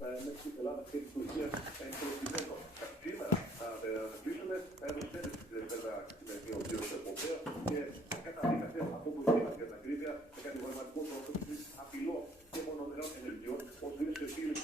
μεταξύ της Ελλάδας και της Τουρκίας προκειμένου. Σήμερα κλείσουμε έδωσε βέβαια σημερινή ο κ. Πομπέο και καταδίκασε από που για την ακρίβεια με κατηγορηματικό τρόπο απειλό και μονομερών ενεργειών ως δίνει σε φίλους